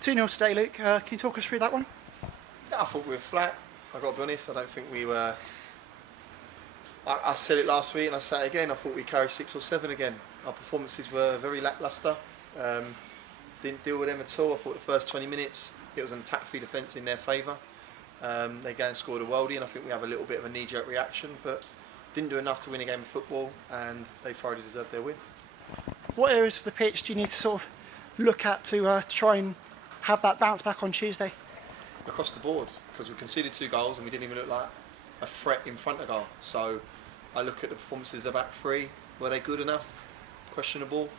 2-0 today, Luke. Can you talk us through that one? Yeah, I thought we were flat. I've got to be honest, I don't think we were. I said it last week and I say it again, I thought we carried 6 or 7 again. Our performances were very lacklustre. Didn't deal with them at all. I thought the first 20 minutes it was an attack-free defence in their favour. They go and scored a worldie, and I think we have a little bit of a knee-jerk reaction, but didn't do enough to win a game of football, and they thoroughly deserved their win. What areas of the pitch do you need to sort of look at to try and have that bounce back on Tuesday? Across the board, because we conceded 2 goals and we didn't even look like a threat in front of goal. So I look at the performances of the back 3. Were they good enough? Questionable.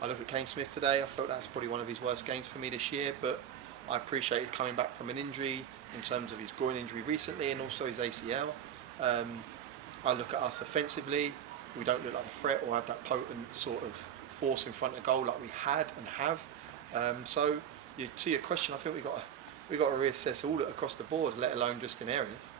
I look at Kane Smith today. I felt that's probably one of his worst games for me this year, but I appreciate his coming back from an injury in terms of his groin injury recently and also his ACL. I look at us offensively. We don't look like a threat or have that potent sort of force in front of goal like we had and have. So to your question, I think we got to reassess all across the board, let alone just in areas.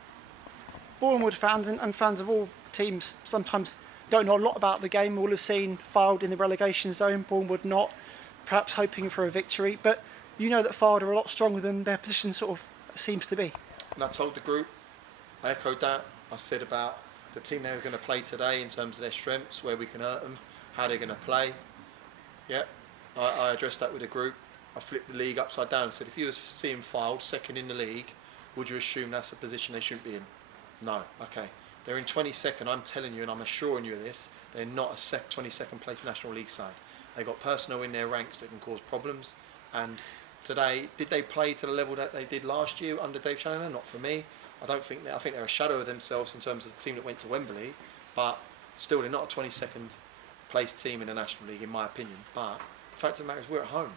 Boreham Wood fans and fans of all teams sometimes don't know a lot about the game. We'll have seen Fylde in the relegation zone, Boreham Wood not, perhaps hoping for a victory. But you know that Fylde are a lot stronger than their position sort of seems to be. And I told the group, I echoed that. I said about the team they were going to play today in terms of their strengths, where we can hurt them, how they're going to play. Yeah, I addressed that with the group. I flipped the league upside down and said, if you were seeing Fylde second in the league, would you assume that's a position they shouldn't be in? No. Okay. They're in 22nd. I'm telling you, and I'm assuring you of this, they're not a 22nd place National League side. They've got personnel in their ranks that can cause problems. And today, did they play to the level that they did last year under Dave Challoner? Not for me. I think they're a shadow of themselves in terms of the team that went to Wembley, but still they're not a 22nd place team in the National League, in my opinion. But the fact of the matter is, we're at home.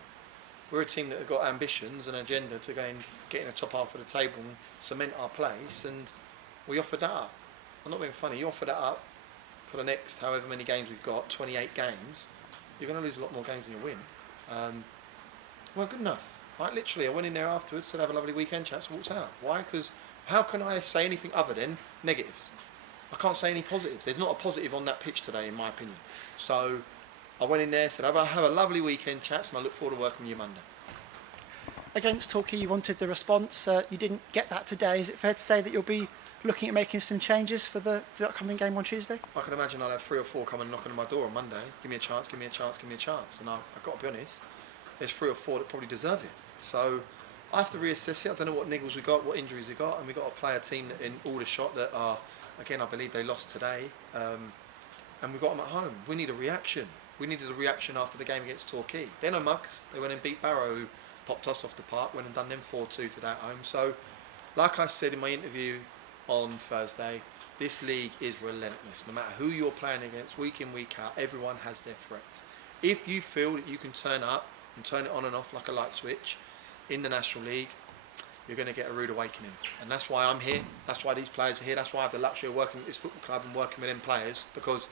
We're a team that have got ambitions and agenda to go and get in the top half of the table and cement our place, and we offered that up. I'm not being funny. You offer that up for the next however many games we've got, 28 games. You're going to lose a lot more games than you win. Well, good enough. Right, literally, I went in there afterwards, said have a lovely weekend, chaps, walked out. Why? Because how can I say anything other than negatives? I can't say any positives. There's not a positive on that pitch today, in my opinion. So I went in there, said have a lovely weekend, chaps, and I look forward to working with you Monday. Against Torquay, you wanted the response. You didn't get that today. Is it fair to say that you'll be looking at making some changes for the upcoming game on Tuesday? I can imagine I'll have 3 or 4 coming knocking on my door on Monday. Give me a chance, give me a chance, give me a chance. And I've got to be honest, there's 3 or 4 that probably deserve it. So I have to reassess it. I don't know what niggles we got, what injuries we got, and we've got to play a team that in Aldershot that are, again, I believe they lost today, and we've got them at home. We need a reaction. We needed a reaction after the game against Torquay. They're no mugs. They went and beat Barrow, who popped us off the park, went and done them 4-2 today at home. So, like I said in my interview on Thursday, this league is relentless. No matter who you're playing against, week in, week out, everyone has their threats. If you feel that you can turn up and turn it on and off like a light switch in the National League, you're going to get a rude awakening. And that's why I'm here. That's why these players are here. That's why I have the luxury of working at this football club and working with them players, because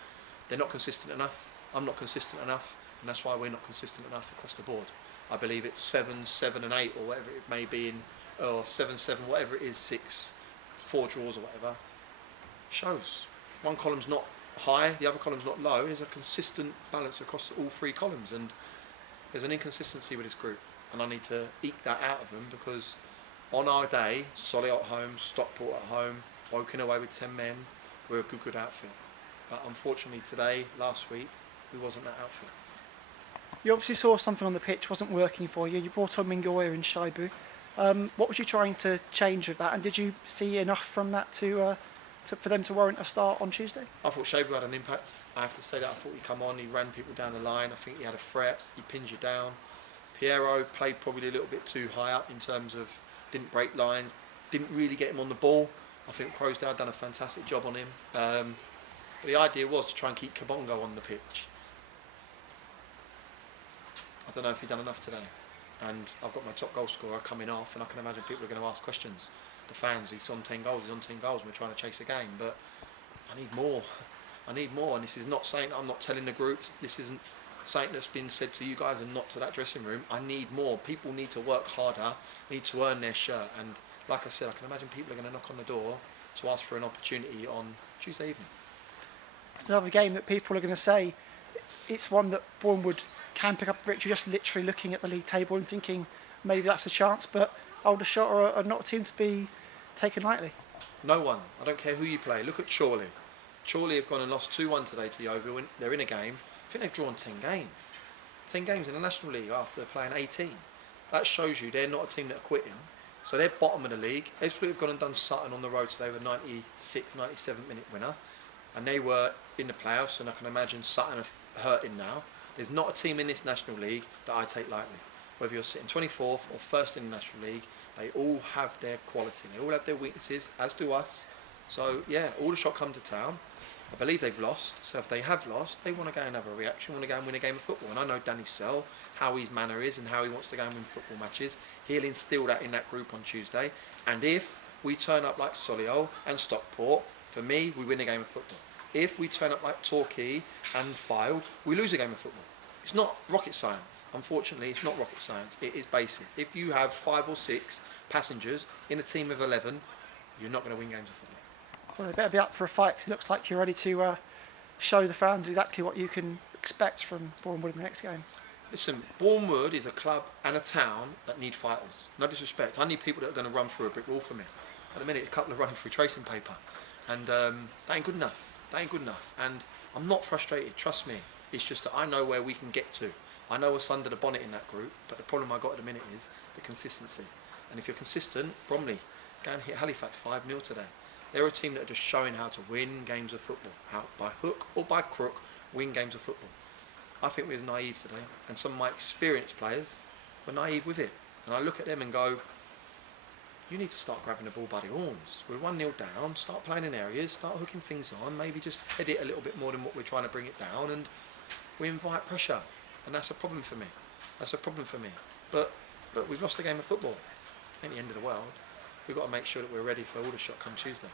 they're not consistent enough. I'm not consistent enough, and that's why we're not consistent enough across the board. I believe it's 7, 7 and 8 or whatever it may be, or 7, 7, whatever it is, 6, 4 draws or whatever. Shows. One column's not high, the other column's not low. There's a consistent balance across all 3 columns, and there's an inconsistency with this group, and I need to eke that out of them, because on our day, Solihull at home, Stockport at home, Woking away with 10 men, we're a good outfit. But unfortunately today, last week, we wasn't that outfit. You obviously saw something on the pitch wasn't working for you. You brought on Mingoya and Shaibu. What was you trying to change with that, and did you see enough from that for them to warrant a start on Tuesday? I thought Shaibu had an impact. I have to say that. I thought he come on, he ran people down the line. I think he had a threat. He pinned you down. Piero played probably a little bit too high up in terms of didn't break lines, didn't really get him on the ball. I think Crowsdale had done a fantastic job on him. But the idea was to try and keep Kabongo on the pitch. I don't know if he'd done enough today. And I've got my top goal scorer coming off, and I can imagine people are going to ask questions. The fans, he's on 10 goals, and we're trying to chase a game. But I need more. I need more. And this is not saying, I'm not telling the groups, this isn't something that's been said to you guys and not to that dressing room. I need more. People need to work harder, need to earn their shirt. And like I said, I can imagine people are going to knock on the door to ask for an opportunity on Tuesday evening. It's another game that people are going to say it's one that Boreham Wood can pick up victory, just literally looking at the league table and thinking maybe that's a chance. But Aldershot are not a team to be taken lightly. No one. I don't care who you play. Look at Chorley. Chorley have gone and lost 2-1 today to Yeovil. They're in a game. I think they've drawn 10 games. 10 games in the National League after playing 18. That shows you they're not a team that are quitting. So they're bottom of the league. Ebbsfleet have gone and done Sutton on the road today with a 96th, 97th minute winner. And they were in the playoffs, and I can imagine Sutton are hurting now. There's not a team in this National League that I take lightly. Whether you're sitting 24th or 1st in the National League, they all have their quality. They all have their weaknesses, as do us. So, yeah, Aldershot come to town. I believe they've lost. So if they have lost, they want to go and have a reaction, want to go and win a game of football. And I know Danny Sell, how his manner is and how he wants to go and win football matches. He'll instill that in that group on Tuesday. And if we turn up like Solihull and Stockport, for me, we win a game of football. If we turn up like Torquay and Fylde, we lose a game of football. It's not rocket science. Unfortunately, it's not rocket science. It is basic. If you have 5 or 6 passengers in a team of 11, you're not going to win games of football. Well, they better be up for a fight, 'cause it looks like you're ready to show the fans exactly what you can expect from Boreham Wood in the next game. Listen, Boreham Wood is a club and a town that need fighters. No disrespect. I need people that are going to run through a brick wall for me. At the minute, a couple are running through tracing paper. And that ain't good enough. That ain't good enough. And I'm not frustrated, trust me. It's just that I know where we can get to. I know what's under the bonnet in that group, but the problem I got at the minute is the consistency. And if you're consistent, Bromley, go and hit Halifax 5-0 today. They're a team that are just showing how to win games of football. How, by hook or by crook, win games of football. I think we was naive today, and some of my experienced players were naive with it. And I look at them and go, you need to start grabbing the ball by the horns. We're 1-0 down, start playing in areas, start hooking things on, maybe just head it a little bit more than what we're trying to bring it down, and we invite pressure. And that's a problem for me. That's a problem for me. But look, we've lost a game of football. Ain't the end of the world. We've got to make sure that we're ready for Aldershot come Tuesday.